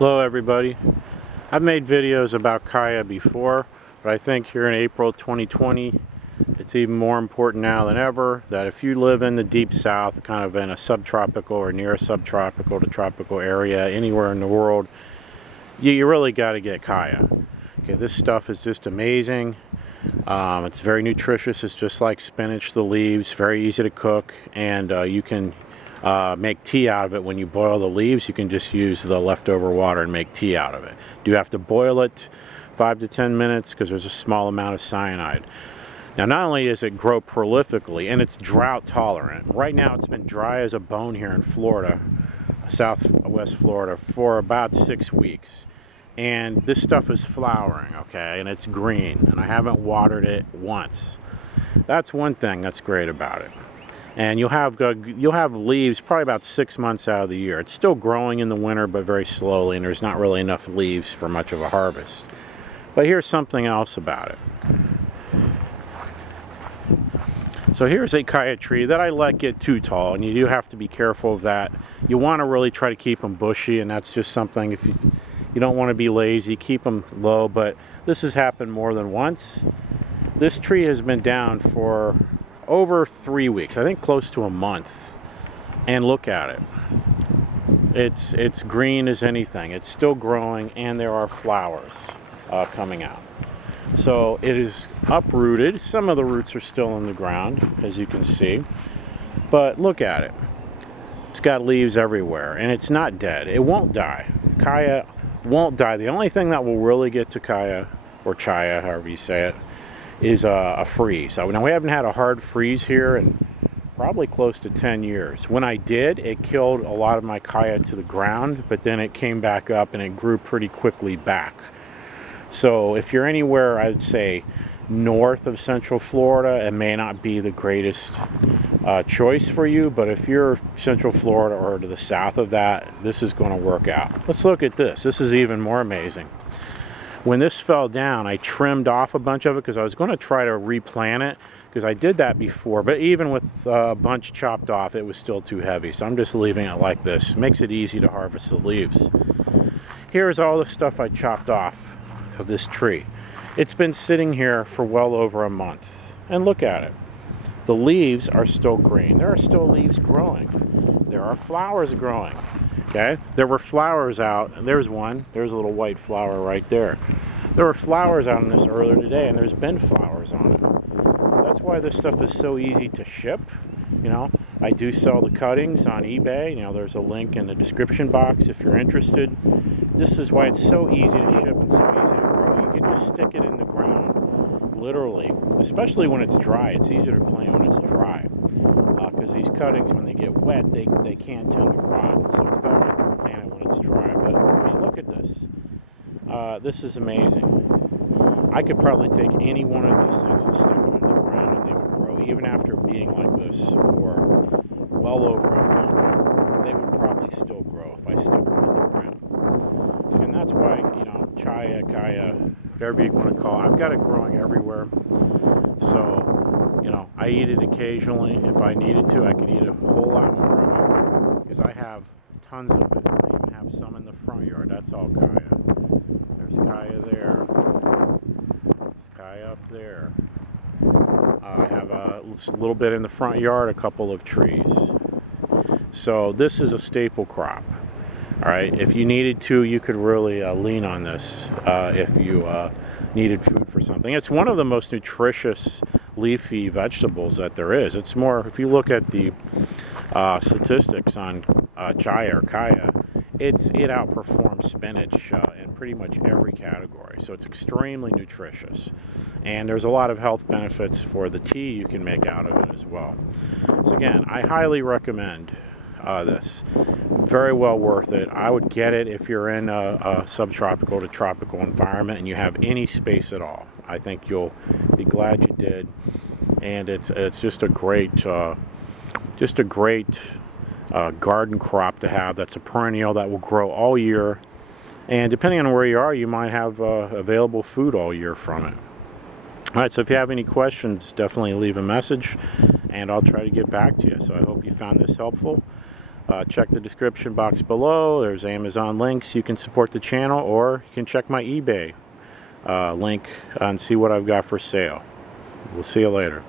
Hello everybody. I've made videos about Chaya before, but I think here in April 2020 it's even more important now than ever that if you live in the deep south, kind of in a subtropical or near a subtropical to tropical area anywhere in the world, you really got to get Chaya. Okay, this stuff is just amazing. It's very nutritious. It's just like spinach, the leaves, very easy to cook, and you can make tea out of it. When you boil the leaves, you can just use the leftover water and make tea out of it. Do you have to boil it 5 to 10 minutes because there's a small amount of cyanide. Now, not only does it grow prolifically, and it's drought tolerant. Right now it's been dry as a bone here in Florida, southwest Florida, for about 6 weeks. And this stuff is flowering, okay, and it's green, and I haven't watered it once. That's one thing that's great about it. And you'll have leaves probably about 6 months out of the year. It's still growing in the winter, but very slowly, and there's not really enough leaves for much of a harvest. But here's something else about it. So here's a Chaya tree that I let get too tall, and you do have to be careful of that. You want to really try to keep them bushy, and that's just something, if you don't want to be lazy, keep them low. But this has happened more than once. This tree has been down for over 3 weeks, I think close to a month, and look at it. It's green as anything. It's still growing, and there are flowers coming out. So it is uprooted. Some of the roots are still in the ground, as you can see, but look at it. It's got leaves everywhere, and it's not dead. It won't die. Chaya won't die. The only thing that will really get to Chaya, or Chaya, however you say it, is a freeze. So now we haven't had a hard freeze here in probably close to 10 years. When I did, it killed a lot of my Chaya to the ground, but then it came back up and it grew pretty quickly back. So if you're anywhere, I'd say north of Central Florida, it may not be the greatest choice for you, but if you're Central Florida or to the south of that, this is going to work out. Let's look at this. This is even more amazing. When this fell down, I trimmed off a bunch of it because I was going to try to replant it, because I did that before, but even with a bunch chopped off, it was still too heavy. So I'm just leaving it like this. Makes it easy to harvest the leaves. Here's all the stuff I chopped off of this tree. It's been sitting here for well over a month, and look at it. The leaves are still green. There are still leaves growing. There are flowers growing. Okay, there were flowers out, and there's one. There's a little white flower right there. There were flowers out on this earlier today, and there's been flowers on it. That's why this stuff is so easy to ship. You know, I do sell the cuttings on eBay. You know, there's a link in the description box if you're interested. This is why it's so easy to ship and so easy to grow. You can just stick it in the ground, literally, especially when it's dry. It's easier to plant when it's dry, because these cuttings, when they get wet, they can tend to rot. So it's better to plant it when it's dry. But I mean, look at this. This is amazing. I could probably take any one of these things and stick them in the ground, and they would grow. Even after being like this for well over a month, they would probably still grow if I stuck them in the ground. So, and that's why, you know, Chaya, whatever you want to call it, I've got it growing everywhere. So, you know, I eat it occasionally. If I needed to, I could eat a whole lot more of it, because I have tons of it. I even have some in the front yard. That's all Chaya. There's Chaya there. There's Chaya up there. I have a little bit in the front yard, a couple of trees. So this is a staple crop. All right, if you needed to, you could really lean on this if you needed food for something. It's one of the most nutritious leafy vegetables that there is. It's more, if you look at the statistics on Chaya or Chaya, it outperforms spinach in pretty much every category. So it's extremely nutritious. And there's a lot of health benefits for the tea you can make out of it as well. So again, I highly recommend this. Very well worth it. I would get it if you're in a subtropical to tropical environment and you have any space at all. I think you'll be glad you did. And it's just a great garden crop to have. That's a perennial that will grow all year, and depending on where you are, you might have available food all year from it. All right, so if you have any questions, definitely leave a message and I'll try to get back to you. So I hope you found this helpful. Check the description box below. There's Amazon links. You can support the channel, or you can check my eBay link and see what I've got for sale. We'll see you later.